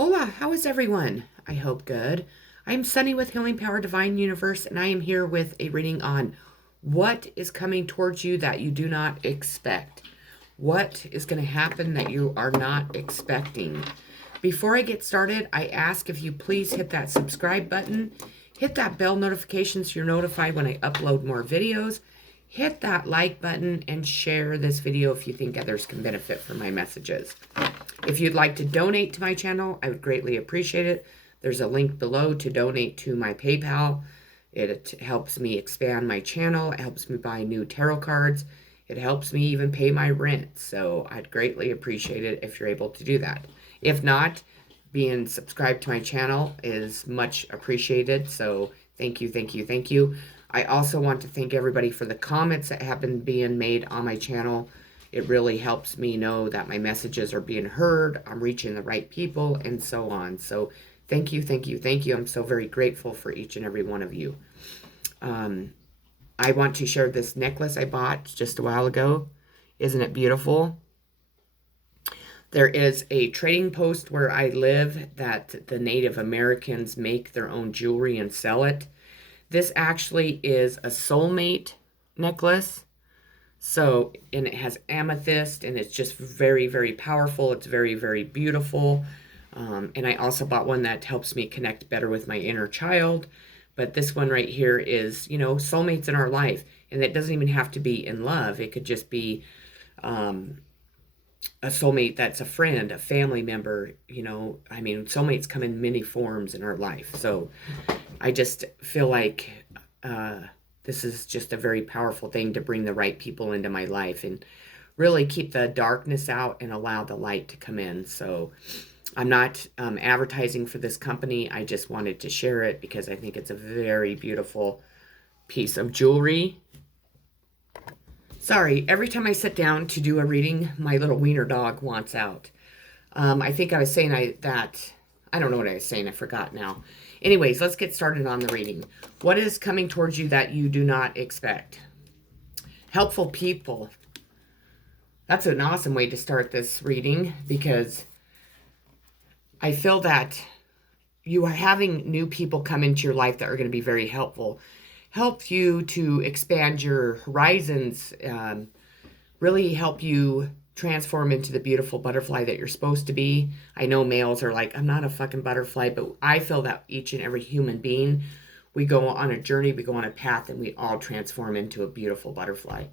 Hola, how is everyone? I hope good. I am Sunny with Healing Power Divine Universe, and I am here with a reading on what is coming towards you that you do not expect. What is going to happen that you are not expecting? Before I get started, I ask if you please hit that subscribe button, hit that bell notification so you're notified when I upload more videos, hit that like button, and share this video if you think others can benefit from my messages. If you'd like to donate to my channel, I would greatly appreciate it. There's a link below to donate to my PayPal. It helps me expand my channel. It helps me buy new tarot cards. It helps me even pay my rent. So I'd greatly appreciate it if you're able to do that. If not, being subscribed to my channel is much appreciated. So thank you, thank you, thank you. I also want to thank everybody for the comments that have been being made on my channel. It really helps me know that my messages are being heard, I'm reaching the right people, and so on. So thank you, thank you, thank you. I'm so very grateful for each and every one of you. I want to share this necklace I bought just a while ago. Isn't it beautiful? There is a trading post where I live that the Native Americans make their own jewelry and sell it. This actually is a soulmate necklace. So, and it has amethyst, and it's just very, very powerful. It's very, very beautiful. And I also bought one that helps me connect better with my inner child. But this one right here is, you know, soulmates in our life. And it doesn't even have to be in love. It could just be a soulmate that's a friend, a family member. You know, I mean, soulmates come in many forms in our life. So I just feel like this is just a very powerful thing to bring the right people into my life and really keep the darkness out and allow the light to come in. So I'm not advertising for this company. I just wanted to share it because I think it's a very beautiful piece of jewelry. Sorry, every time I sit down to do a reading, my little wiener dog wants out. I think I was saying I don't know what I was saying. I forgot now. Anyways, let's get started on the reading. What is coming towards you that you do not expect? Helpful people. That's an awesome way to start this reading because I feel that you are having new people come into your life that are going to be very helpful. Help you to expand your horizons, really help you transform into the beautiful butterfly that you're supposed to be. I know males are like, I'm not a fucking butterfly, but I feel that each and every human being, we go on a journey, we go on a path, and we all transform into a beautiful butterfly.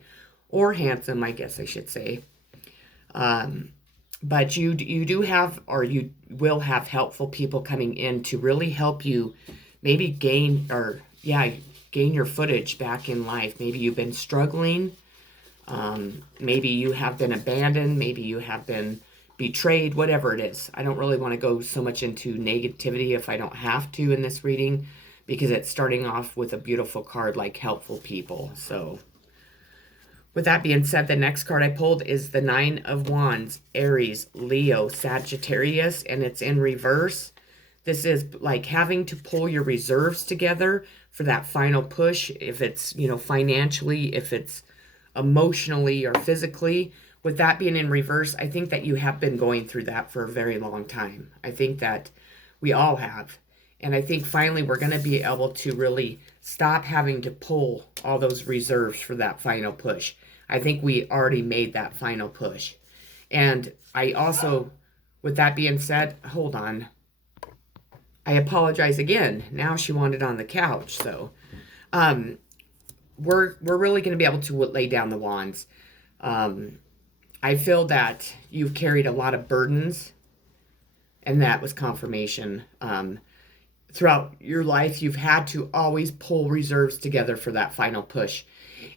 Or handsome, I guess I should say. But you do have, or you will have helpful people coming in to really help you maybe gain your footage back in life. Maybe you've been struggling. Maybe you have been abandoned. Maybe you have been betrayed, whatever it is. I don't really want to go so much into negativity if I don't have to in this reading because it's starting off with a beautiful card like helpful people. So with that being said, the next card I pulled is the Nine of Wands, Aries, Leo, Sagittarius, and it's in reverse. This is like having to pull your reserves together for that final push. If it's, you know, financially, if it's emotionally or physically. With that being in reverse, I think that you have been going through that for a very long time. I think that we all have. And I think finally we're going to be able to really stop having to pull all those reserves for that final push. I think we already made that final push. And I also, with that being said, hold on. I apologize again. Now she wanted on the couch. So, we're really going to be able to lay down the wands. I feel that you've carried a lot of burdens, and that was confirmation. Throughout your life, you've had to always pull reserves together for that final push.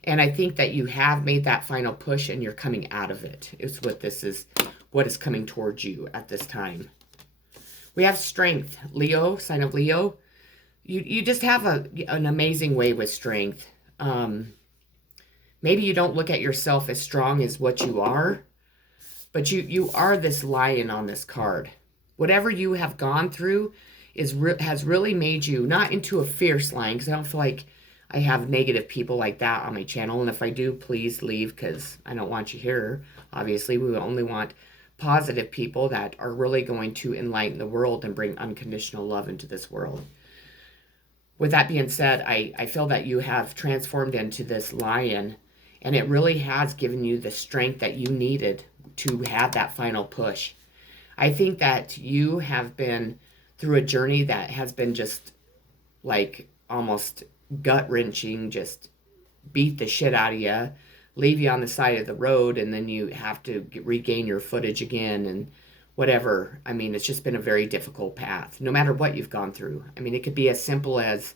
And I think that you have made that final push and you're coming out of it. Is what this is, what is coming towards you at this time. We have strength, Leo, sign of Leo. You just have an amazing way with strength. Maybe you don't look at yourself as strong as what you are, but you are this lion on this card. Whatever you have gone through has really made you not into a fierce lion, because I don't feel like I have negative people like that on my channel. And if I do, please leave, because I don't want you here. Obviously, we only want positive people that are really going to enlighten the world and bring unconditional love into this world. With that being said, I feel that you have transformed into this lion, and it really has given you the strength that you needed to have that final push. I think that you have been through a journey that has been just like almost gut wrenching, just beat the shit out of you, leave you on the side of the road, and then you have to regain your footage again and whatever. I mean, it's just been a very difficult path, no matter what you've gone through. I mean, it could be as simple as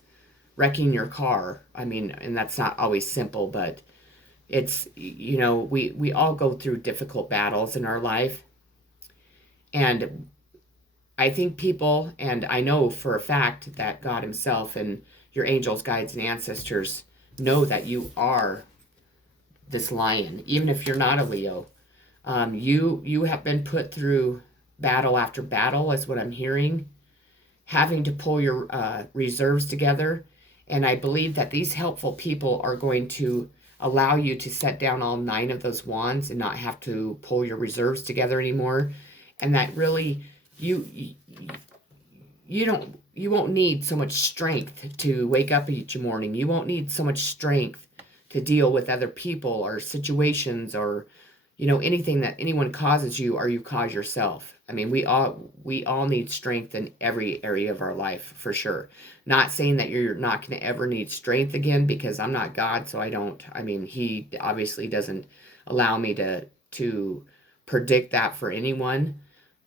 wrecking your car. I mean, and that's not always simple, but it's, we all go through difficult battles in our life. And I think people, and I know for a fact that God Himself and your angels, guides, and ancestors know that you are this lion, even if you're not a Leo. You have been put through battle after battle, is what I'm hearing, having to pull your reserves together. And I believe that these helpful people are going to allow you to set down all 9 of those wands and not have to pull your reserves together anymore. And that really, you you won't need so much strength to wake up each morning. You won't need so much strength to deal with other people or situations or anything that anyone causes you or you cause yourself. I mean, we all need strength in every area of our life, for sure. Not saying that you're not going to ever need strength again, because I'm not God, so I don't. I mean, He obviously doesn't allow me to predict that for anyone.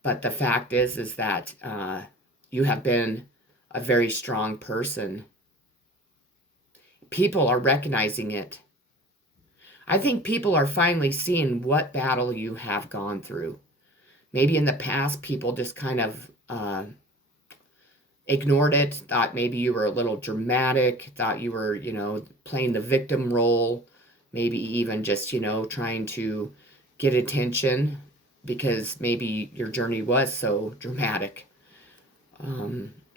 But the fact is that you have been a very strong person. People are recognizing it. I think people are finally seeing what battle you have gone through. Maybe in the past, people just kind of ignored it, thought maybe you were a little dramatic, thought you were, playing the victim role, maybe even just, trying to get attention because maybe your journey was so dramatic.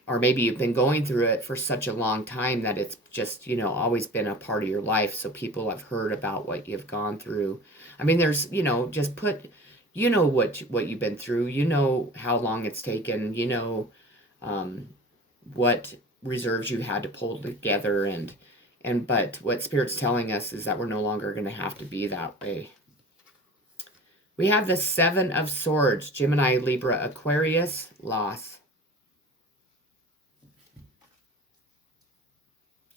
Or maybe you've been going through it for such a long time that it's just, always been a part of your life. So people have heard about what you've gone through. I mean, there's, just put, what you've been through, how long it's taken, what reserves you had to pull together. But what Spirit's telling us is that we're no longer going to have to be that way. We have the 7 of Swords, Gemini, Libra, Aquarius, loss.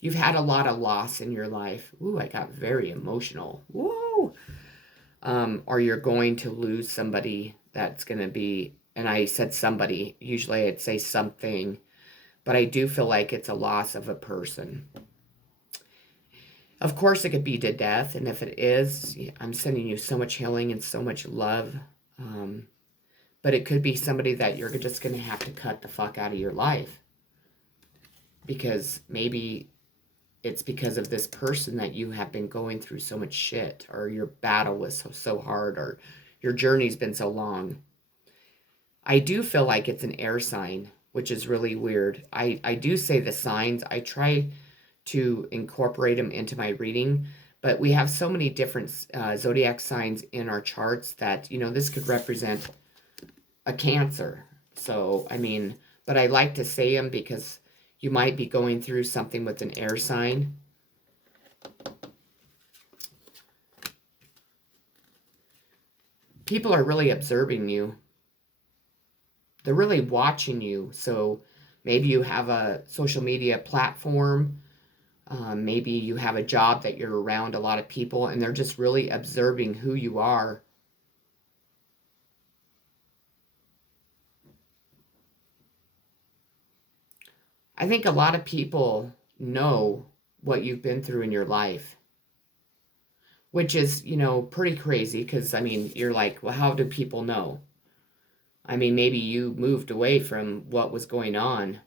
You've had a lot of loss in your life. Ooh, I got very emotional. Woo! Or you're going to lose somebody that's going to be, and I said somebody, usually I'd say something, but I do feel like it's a loss of a person. Of course, it could be to death, and if it is, I'm sending you so much healing and so much love. But it could be somebody that you're just going to have to cut the fuck out of your life. Because maybe it's because of this person that you have been going through so much shit, or your battle was so hard, or your journey's been so long. I do feel like it's an air sign, which is really weird. I do say the signs. I try to incorporate them into my reading, but we have so many different zodiac signs in our charts that, this could represent a Cancer. So, I mean, but I like to say them because you might be going through something with an air sign. People are really observing you. They're really watching you. So maybe you have a social media platform. Maybe you have a job that you're around a lot of people, and they're just really observing who you are. I think a lot of people know what you've been through in your life, which is, pretty crazy because, I mean, you're like, well, how do people know? I mean, maybe you moved away from what was going on.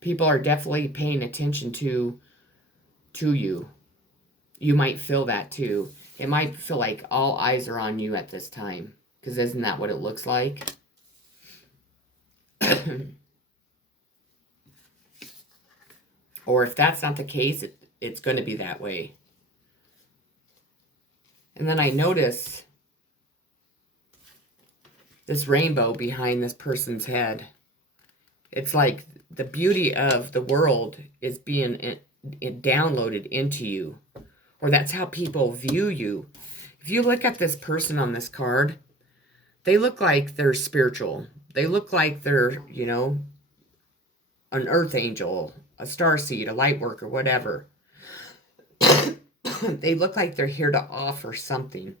People are definitely paying attention to you. You might feel that too. It might feel like all eyes are on you at this time, because isn't that what it looks like? Or if that's not the case, it's going to be that way. And then I notice this rainbow behind this person's head. It's like the beauty of the world is being downloaded into you, or that's how people view you. If you look at this person on this card, they look like they're spiritual. They look like they're, an earth angel, a starseed, a light worker, whatever. They look like they're here to offer something.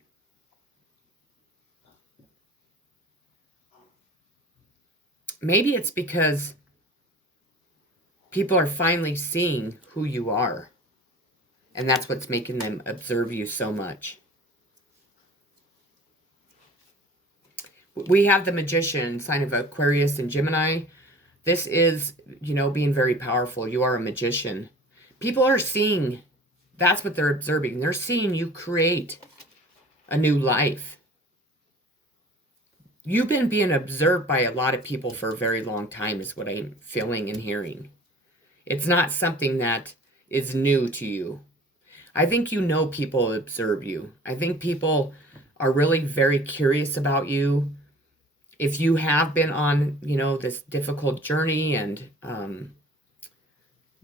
Maybe it's because people are finally seeing who you are. And that's what's making them observe you so much. We have the Magician, sign of Aquarius and Gemini. This is, being very powerful. You are a magician. People are seeing, that's what they're observing. They're seeing you create a new life. You've been being observed by a lot of people for a very long time, is what I'm feeling and hearing. It's not something that is new to you. I think people observe you. I think people are really very curious about you. If you have been on, this difficult journey and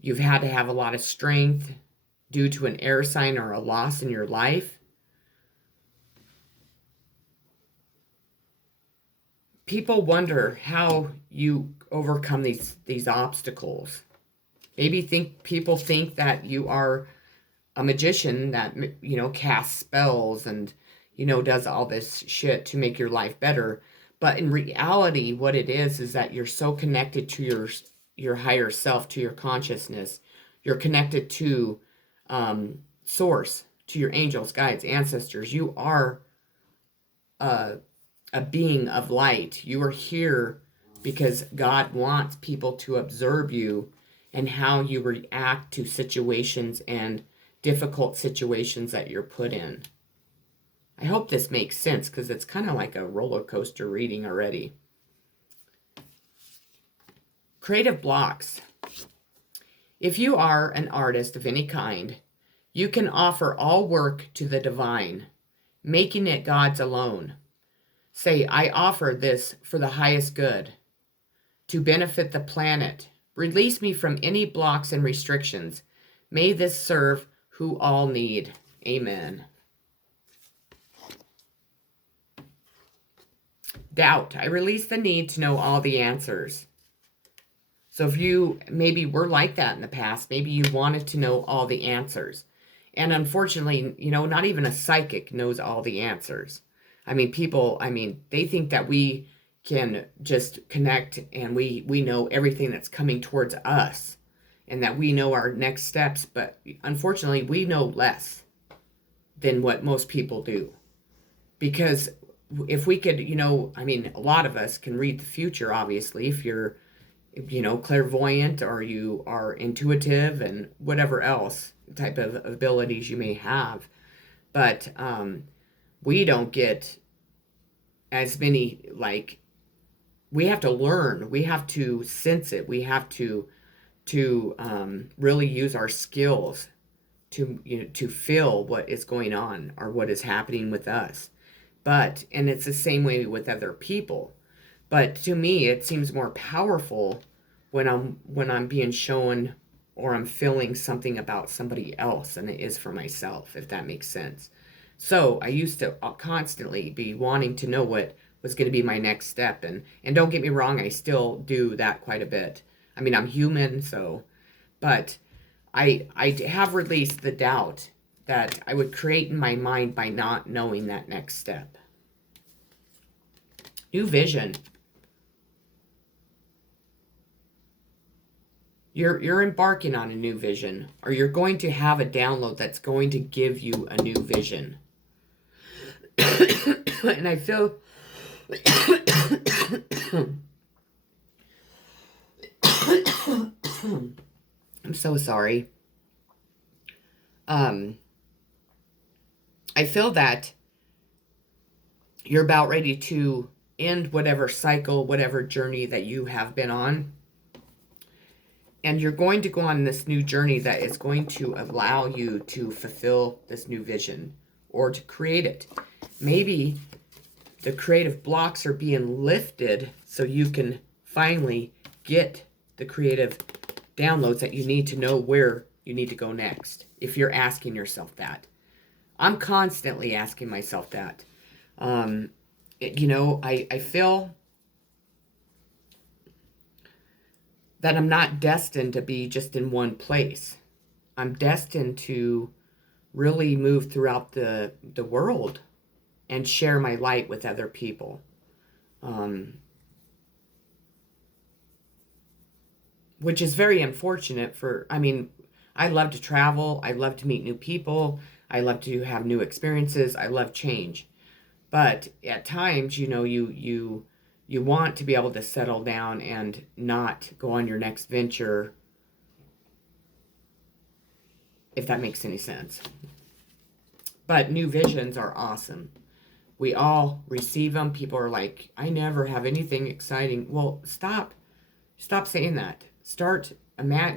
you've had to have a lot of strength due to an air sign or a loss in your life, people wonder how you overcome these obstacles. Maybe people think that you are a magician that, casts spells and, does all this shit to make your life better. But in reality, what it is that you're so connected to your higher self, to your consciousness. You're connected to source, to your angels, guides, ancestors. You are a being of light. You are here because God wants people to observe you and how you react to situations and difficult situations that you're put in. I hope this makes sense because it's kind of like a roller coaster reading already. Creative blocks. If you are an artist of any kind, you can offer all work to the divine, making it God's alone. Say, I offer this for the highest good, to benefit the planet. Release me from any blocks and restrictions. May this serve who all need. Amen. Doubt. I release the need to know all the answers. So if you maybe were like that in the past, maybe you wanted to know all the answers. And unfortunately, not even a psychic knows all the answers. People, they think that we can just connect and we know everything that's coming towards us and that we know our next steps. But unfortunately, we know less than what most people do. Because if we could, a lot of us can read the future, obviously, if you're, clairvoyant or you are intuitive and whatever else type of abilities you may have. But we don't get as many, we have to learn, we have to sense it, we have to really use our skills to feel what is going on or what is happening with us. And it's the same way with other people. But to me, it seems more powerful when I'm being shown or I'm feeling something about somebody else than it is for myself, if that makes sense. So I used to constantly be wanting to know what was going to be my next step. And don't get me wrong, I still do that quite a bit. I'm human, so, but I have released the doubt that I would create in my mind by not knowing that next step. New vision. You're embarking on a new vision, or you're going to have a download that's going to give you a new vision. And I feel I'm so sorry. I feel that you're about ready to end whatever cycle, whatever journey that you have been on. And you're going to go on this new journey that is going to allow you to fulfill this new vision or to create it. Maybe the creative blocks are being lifted so you can finally get the creative downloads that you need to know where you need to go next. If you're asking yourself that, I'm constantly asking myself that. I feel that I'm not destined to be just in one place. I'm destined to really move throughout the world and share my light with other people. Which is very unfortunate I love to travel. I love to meet new people. I love to have new experiences. I love change. But at times, you want to be able to settle down and not go on your next venture, if that makes any sense. But new visions are awesome. We all receive them. People are like, I never have anything exciting. Well, stop saying that. Start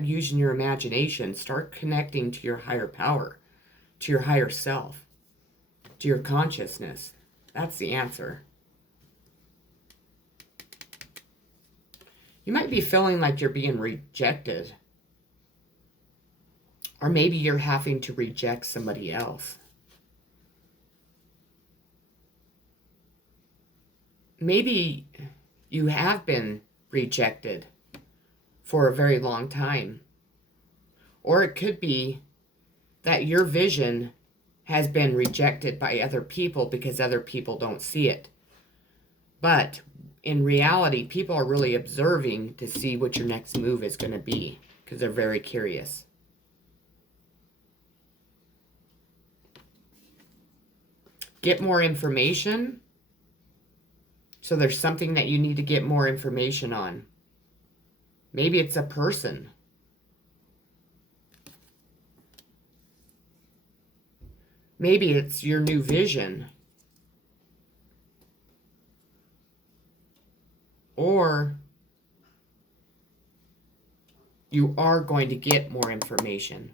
using your imagination. Start connecting to your higher power, to your higher self, to your consciousness. That's the answer. You might be feeling like you're being rejected. Or maybe you're having to reject somebody else. Maybe you have been rejected for a very long time. Or it could be that your vision has been rejected by other people because other people don't see it. But in reality, people are really observing to see what your next move is going to be because they're very curious. Get more information. So there's something that you need to get more information on. Maybe it's a person. Maybe it's your new vision. Or you are going to get more information.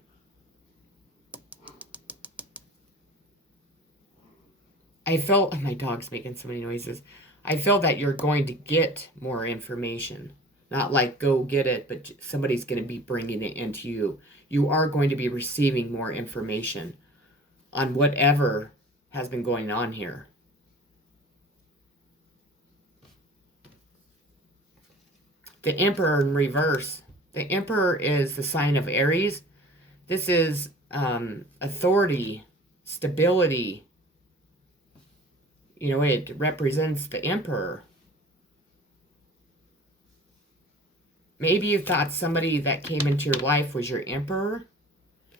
I felt, my dog's making so many noises. I feel that you're going to get more information. Not like go get it, but somebody's going to be bringing it into you. You are going to be receiving more information on whatever has been going on here. The Emperor in reverse. The Emperor is the sign of Aries. This is authority, stability. It represents the Emperor. Maybe you thought somebody that came into your life was your Emperor.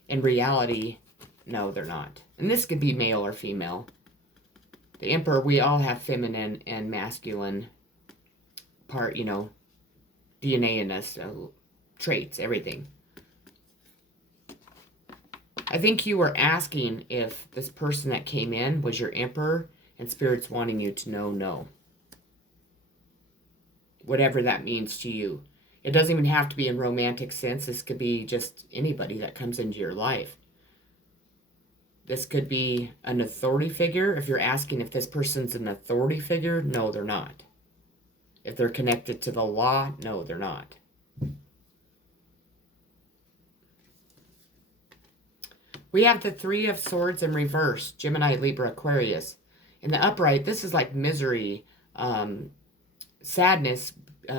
In reality, no, they're not. And this could be male or female. The Emperor, we all have feminine and masculine part, DNA in us, traits, everything. I think you were asking if this person that came in was your Emperor, and Spirit's wanting you to know no. Whatever that means to you. It doesn't even have to be in romantic sense. This could be just anybody that comes into your life. This could be an authority figure. If you're asking if this person's an authority figure, no, they're not. If they're connected to the law, no, they're not. We have the Three of Swords in reverse, Gemini, Libra, Aquarius. In the upright, this is like misery, sadness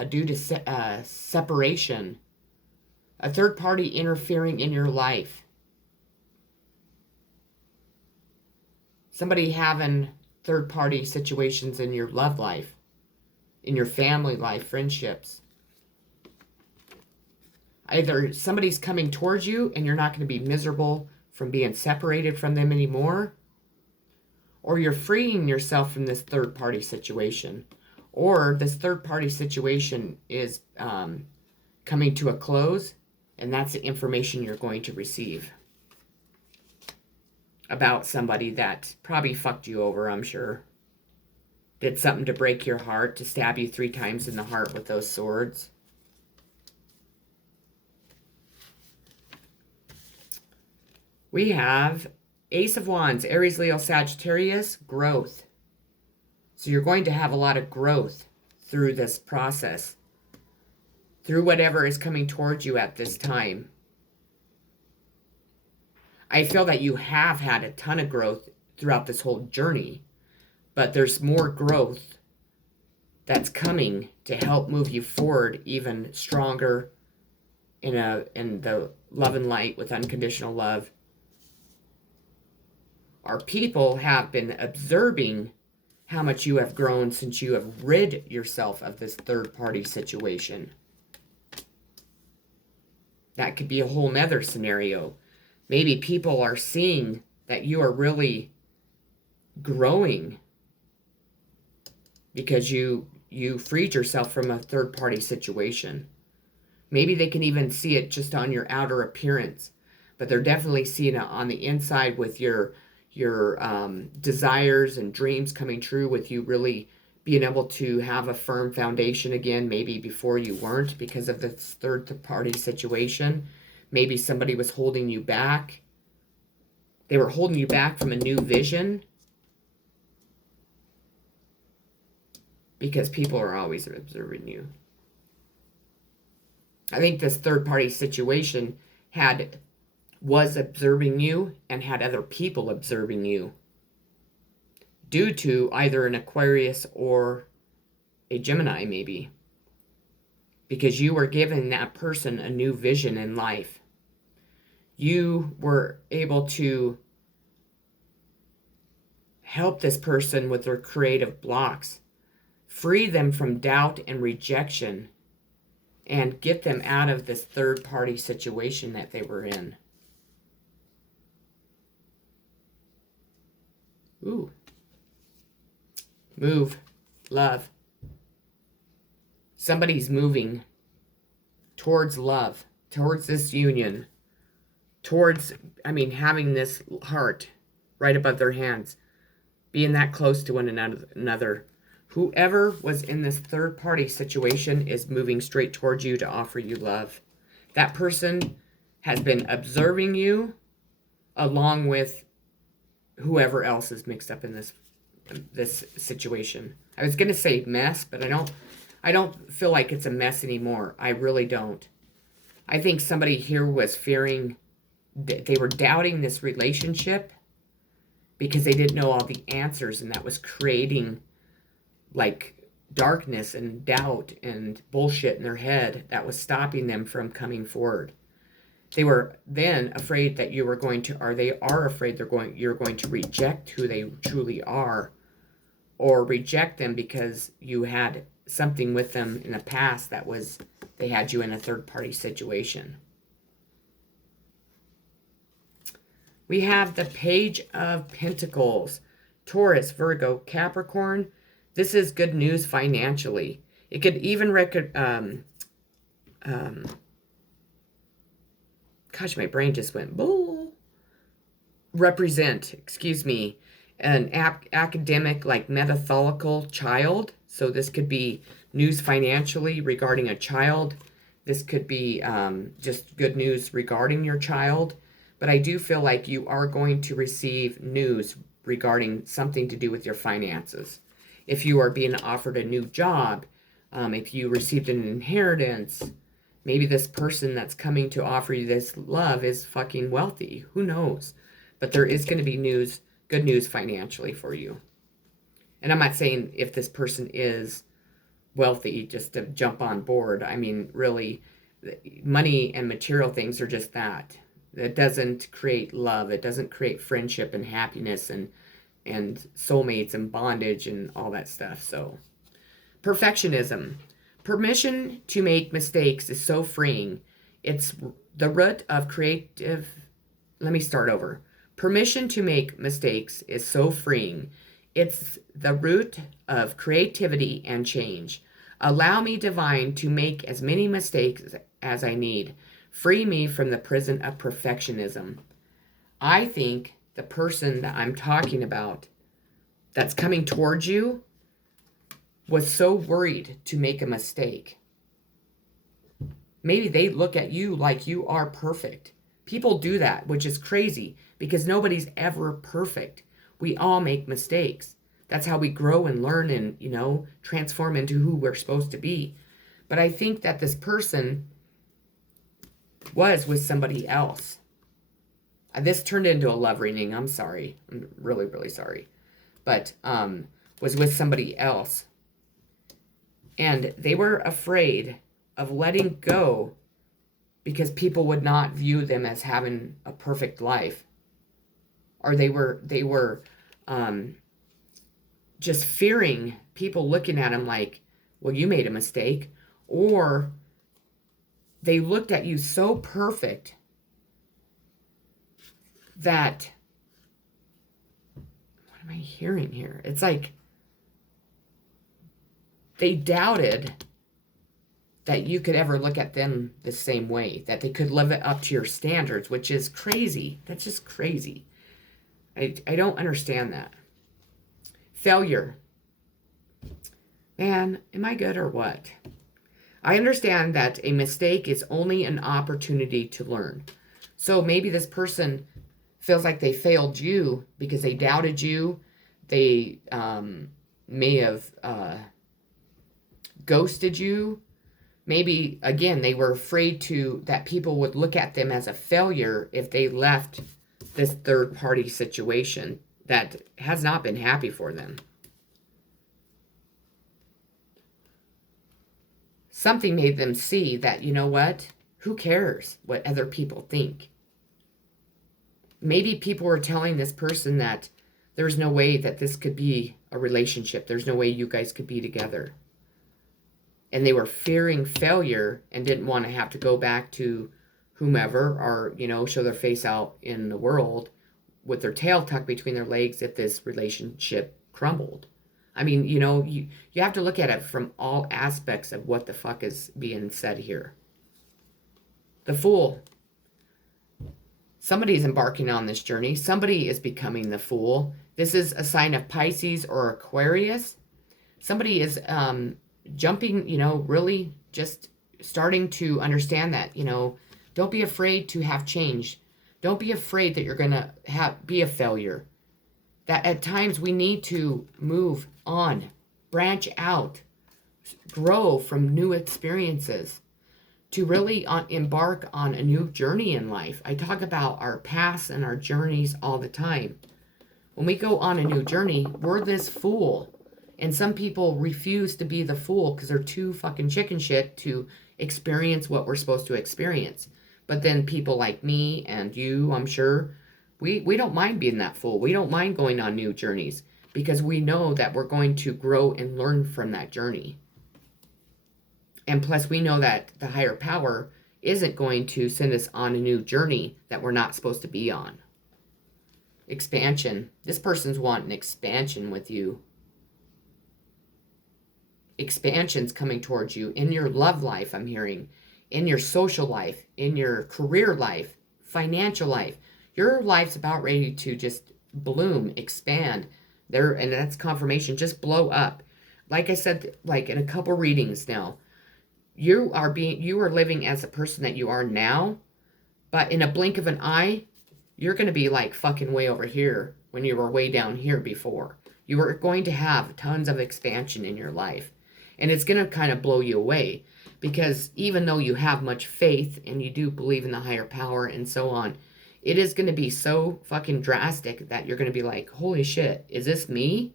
due to separation, a third party interfering in your life, somebody having third party situations in your love life, in your family life, friendships. Either somebody's coming towards you and you're not going to be miserable from being separated from them anymore, or you're freeing yourself from this third party situation, or this third party situation is coming to a close, and that's the information you're going to receive about somebody that probably fucked you over, I'm sure. Did something to break your heart, to stab you 3 times in the heart with those swords. We have Ace of Wands, Aries, Leo, Sagittarius, growth. So you're going to have a lot of growth through this process, through whatever is coming towards you at this time. I feel that you have had a ton of growth throughout this whole journey, but there's more growth that's coming to help move you forward even stronger in the love and light with unconditional love. Our people have been observing how much you have grown since you have rid yourself of this third party situation. That could be a whole nother scenario. Maybe people are seeing that you are really growing because you freed yourself from a third party situation. Maybe they can even see it just on your outer appearance, but they're definitely seeing it on the inside with your desires and dreams coming true, with you really being able to have a firm foundation again. Maybe before you weren't because of this third party situation. Maybe somebody was holding you back. They were holding you back from a new vision, because people are always observing you. I think this third party situation was observing you and had other people observing you, due to either an Aquarius or a Gemini, maybe, because you were giving that person a new vision in life. You were able to help this person with their creative blocks, free them from doubt and rejection, and get them out of this third party situation that they were in. Ooh. Move. Love. Somebody's moving towards love, towards this union, towards, having this heart right above their hands, being that close to one another. Whoever was in this third party situation is moving straight towards you to offer you love. That person has been observing you along with whoever else is mixed up in this situation. I was going to say mess, but I don't feel like it's a mess anymore. I really don't. I think somebody here was fearing, they were doubting this relationship because they didn't know all the answers, and that was creating like darkness and doubt and bullshit in their head that was stopping them from coming forward. They were then afraid that you were going to, or they are afraid you're going to reject who they truly are, or reject them because you had something with them in the past that was, they had you in a third party situation. We have the Page of Pentacles, Taurus, Virgo, Capricorn. This is good news financially. It could even gosh, my brain just went bull. Represent, an academic, like methodical child. So this could be news financially regarding a child. This could be just good news regarding your child. But I do feel like you are going to receive news regarding something to do with your finances. If you are being offered a new job, if you received an inheritance, maybe this person that's coming to offer you this love is fucking wealthy. Who knows? But there is going to be good news financially for you. And I'm not saying if this person is wealthy just to jump on board. I mean, really, money and material things are just that. It doesn't create love. It doesn't create friendship and happiness and soulmates and bondage and all that stuff. So, perfectionism. Permission to make mistakes is so freeing. It's the root of creative. Let me start over. Permission to make mistakes is so freeing. It's the root of creativity and change. Allow me, divine, to make as many mistakes as I need. Free me from the prison of perfectionism. I think the person that I'm talking about that's coming towards you was so worried to make a mistake. Maybe they look at you like you are perfect People do that, which is crazy because nobody's ever perfect. We all make mistakes. That's how we grow and learn and, transform into who we're supposed to be. But I think that this person was with somebody else. This turned into a love reading. I'm sorry. I'm really, really sorry. But was with somebody else. And they were afraid of letting go because people would not view them as having a perfect life. Or they were just fearing people looking at them like, well, you made a mistake. Or they looked at you so perfect that, what am I hearing here? It's like they doubted that you could ever look at them the same way, that they could live it up to your standards, which is crazy. That's just crazy. I don't understand that. Failure. Man, am I good or what? I understand that a mistake is only an opportunity to learn. So maybe this person feels like they failed you because they doubted you. They may have ghosted you. Maybe, again, they were afraid that people would look at them as a failure if they left this third-party situation that has not been happy for them. Something made them see that, you know what? Who cares what other people think? Maybe people were telling this person that there's no way that this could be a relationship. There's no way you guys could be together. And they were fearing failure and didn't want to have to go back to whomever or, show their face out in the world with their tail tucked between their legs if this relationship crumbled. I mean, you have to look at it from all aspects of what the fuck is being said here. The Fool. Somebody is embarking on this journey. Somebody is becoming the Fool. This is a sign of Pisces or Aquarius. Somebody is jumping, really just starting to understand that, don't be afraid to have change. Don't be afraid that you're going to be a failure. That at times we need to move on, branch out, grow from new experiences, to really embark on a new journey in life. I talk about our past and our journeys all the time. When we go on a new journey, we're this fool. And some people refuse to be the fool because they're too fucking chicken shit to experience what we're supposed to experience. But then people like me and you, I'm sure, we don't mind being that fool. We don't mind going on new journeys because we know that we're going to grow and learn from that journey. And plus we know that the higher power isn't going to send us on a new journey that we're not supposed to be on. Expansion. This person's wanting expansion with you. Expansion's coming towards you in your love life, I'm hearing, in your social life, in your career life, financial life. Your life's about ready to just bloom, expand. And that's confirmation, just blow up. Like I said, like in a couple readings now, you are living as the person that you are now, but in a blink of an eye, you're going to be like fucking way over here when you were way down here before. You are going to have tons of expansion in your life. And it's going to kind of blow you away because even though you have much faith and you do believe in the higher power and so on, it is going to be so fucking drastic that you're going to be like, holy shit, is this me?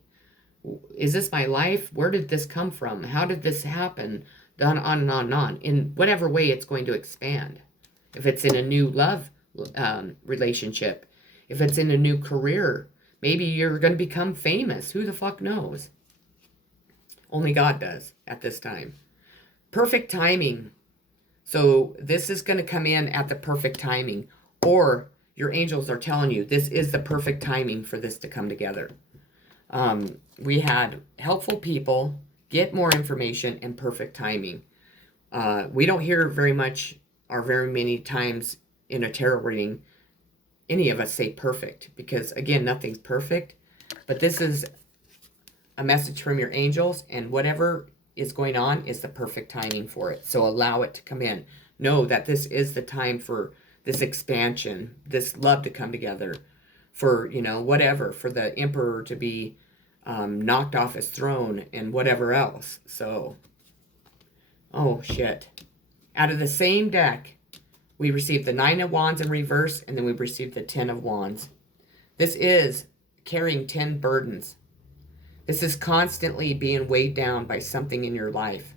Is this my life? Where did this come from? How did this happen? On and on and on. In whatever way it's going to expand. If it's in a new love relationship, if it's in a new career, maybe you're going to become famous. Who the fuck knows? Only God does at this time. Perfect timing. So this is going to come in at the perfect timing. Or your angels are telling you this is the perfect timing for this to come together. We had helpful people, get more information, and perfect timing. We don't hear very much or very many times in a tarot reading any of us say perfect. Because, again, nothing's perfect. But this is a message from your angels, and whatever is going on is the perfect timing for it. So allow it to come in. Know that this is the time for this expansion, this love to come together for, whatever, for the emperor to be knocked off his throne and whatever else. So, oh shit. Out of the same deck, we received the Nine of Wands in reverse, and then we received the Ten of Wands. This is carrying 10 burdens. This is constantly being weighed down by something in your life.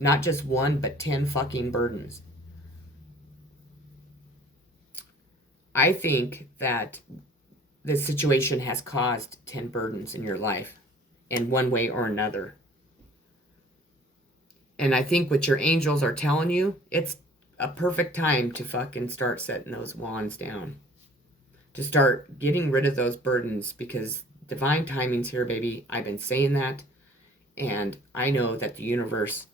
Not just one, but 10 fucking burdens. I think that this situation has caused 10 burdens in your life in one way or another. And I think what your angels are telling you, it's a perfect time to fucking start setting those wands down. To start getting rid of those burdens, because divine timing's here, baby. I've been saying that. And I know that the universe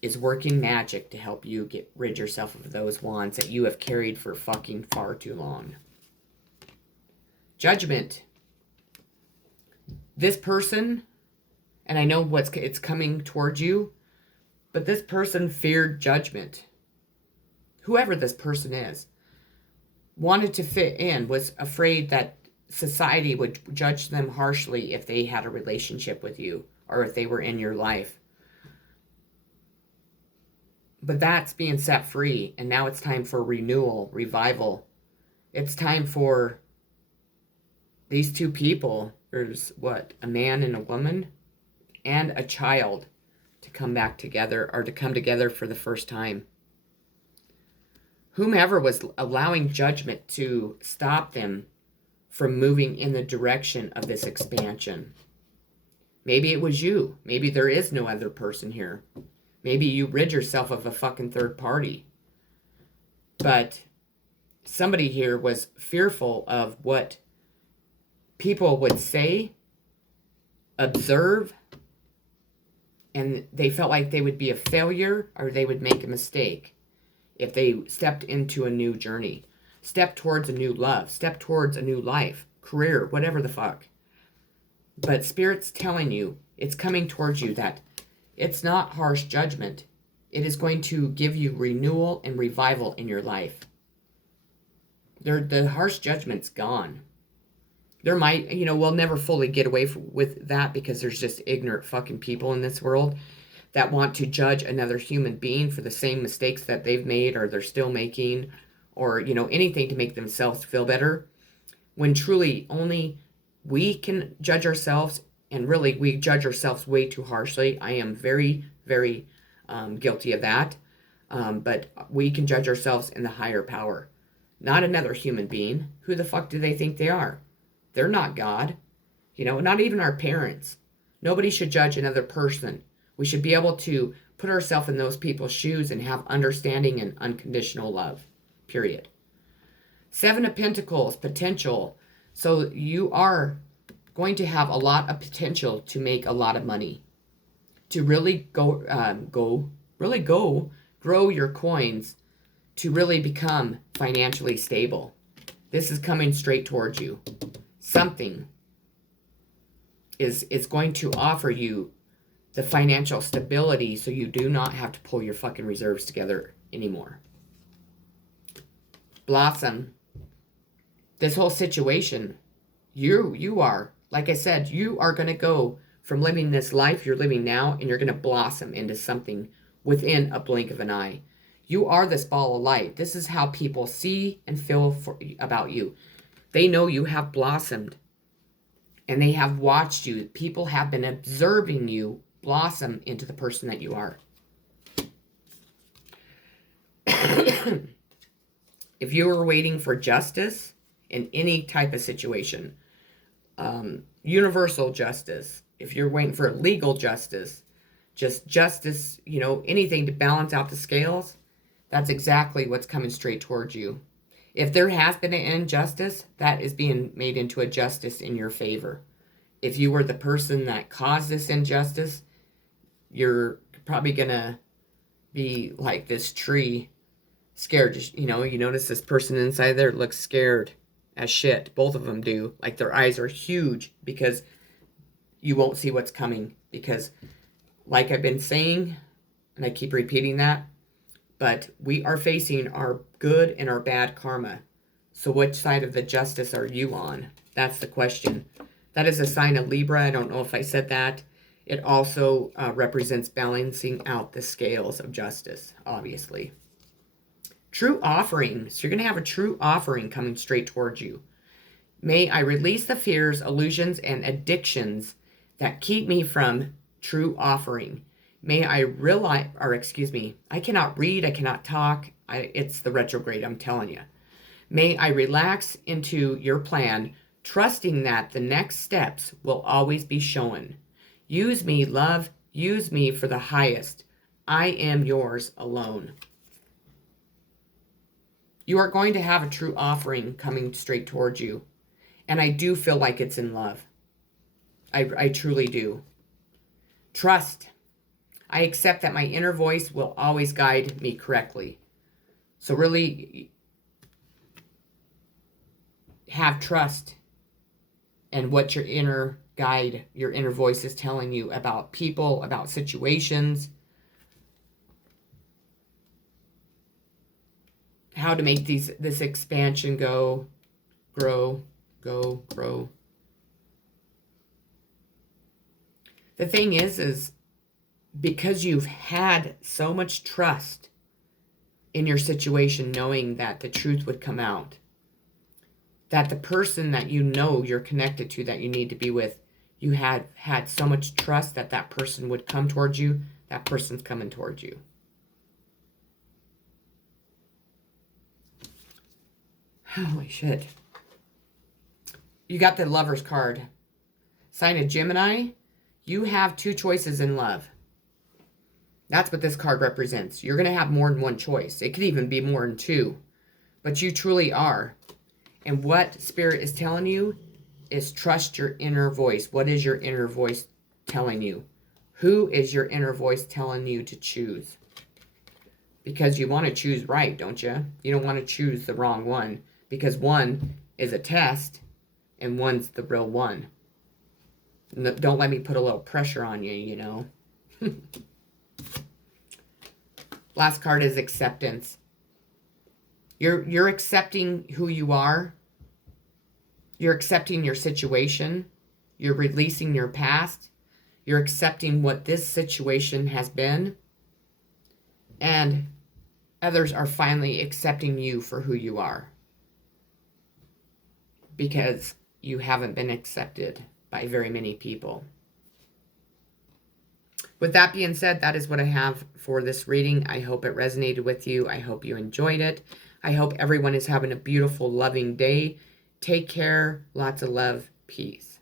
is working magic to help you get rid yourself of those wands that you have carried for fucking far too long. Judgment. This person, and I know it's coming towards you, but this person feared judgment. Whoever this person is, wanted to fit in, was afraid that society would judge them harshly if they had a relationship with you or if they were in your life. But that's being set free, and now it's time for renewal, revival. It's time for these two people, there's a man and a woman and a child, to come back together, or to come together for the first time. Whomever was allowing judgment to stop them from moving in the direction of this expansion. Maybe it was you. Maybe there is no other person here. Maybe you rid yourself of a fucking third party. But somebody here was fearful of what people would say, observe, and they felt like they would be a failure or they would make a mistake if they stepped into a new journey, step towards a new love, step towards a new life, career, whatever the fuck. But Spirit's telling you, it's coming towards you, that it's not harsh judgment. It is going to give you renewal and revival in your life. The harsh judgment's gone. There might, we'll never fully get away with that, because there's just ignorant fucking people in this world that want to judge another human being for the same mistakes that they've made or they're still making, or, anything to make themselves feel better, when truly only we can judge ourselves. And really, we judge ourselves way too harshly. I am very, very guilty of that. But we can judge ourselves in the higher power, not another human being. Who the fuck do they think they are? They're not God. Not even our parents. Nobody should judge another person. We should be able to put ourselves in those people's shoes and have understanding and unconditional love. Period. Seven of Pentacles, potential. So you are going to have a lot of potential to make a lot of money. To really grow your coins, to really become financially stable. This is coming straight towards you. Something is going to offer you the financial stability so you do not have to pull your fucking reserves together anymore. Blossom. This whole situation, you are, like I said, you are going to go from living this life you're living now, and you're going to blossom into something within a blink of an eye. You are this ball of light. This is how people see and feel about you. They know you have blossomed, and they have watched you. People have been observing you blossom into the person that you are. If you were waiting for justice in any type of situation, universal justice, if you're waiting for legal justice, just justice, anything to balance out the scales, that's exactly what's coming straight towards you. If there has been an injustice, that is being made into a justice in your favor. If you were the person that caused this injustice, you're probably going to be like this tree, scared. You notice this person inside there looks scared as shit. Both of them do. Like their eyes are huge, because you won't see what's coming. Because, like I've been saying, and I keep repeating that, but we are facing our good and our bad karma. So which side of the justice are you on? That's the question. That is a sign of Libra. I don't know if I said that. It also represents balancing out the scales of justice, obviously. True offering. So you're going to have a true offering coming straight towards you. May I release the fears, illusions, and addictions that keep me from true offering. May I realize, or excuse me, I cannot read, I cannot talk. It's the retrograde, I'm telling you. May I relax into your plan, trusting that the next steps will always be shown. Use me, love, use me for the highest. I am yours alone. You are going to have a true offering coming straight towards you. And I do feel like it's in love. I truly do. Trust. I accept that my inner voice will always guide me correctly. So really have trust in what your inner guide, your inner voice is telling you about people, about situations, how to make this expansion grow. The thing is because you've had so much trust in your situation, knowing that the truth would come out, that the person that you know you're connected to, that you need to be with, you had so much trust that that person would come towards you, that person's coming towards you. Holy shit. You got the Lover's card. Sign of Gemini. You have two choices in love. That's what this card represents. You're going to have more than one choice. It could even be more than two. But you truly are. And what Spirit is telling you is trust your inner voice. What is your inner voice telling you? Who is your inner voice telling you to choose? Because you want to choose right, don't you? You don't want to choose the wrong one. Because one is a test and one's the real one. Don't let me put a little pressure on you, you know. Last card is acceptance. You're accepting who you are. You're accepting your situation. You're releasing your past. You're accepting what this situation has been. And others are finally accepting you for who you are. Because you haven't been accepted by very many people. With that being said, that is what I have for this reading. I hope it resonated with you. I hope you enjoyed it. I hope everyone is having a beautiful, loving day. Take care. Lots of love. Peace.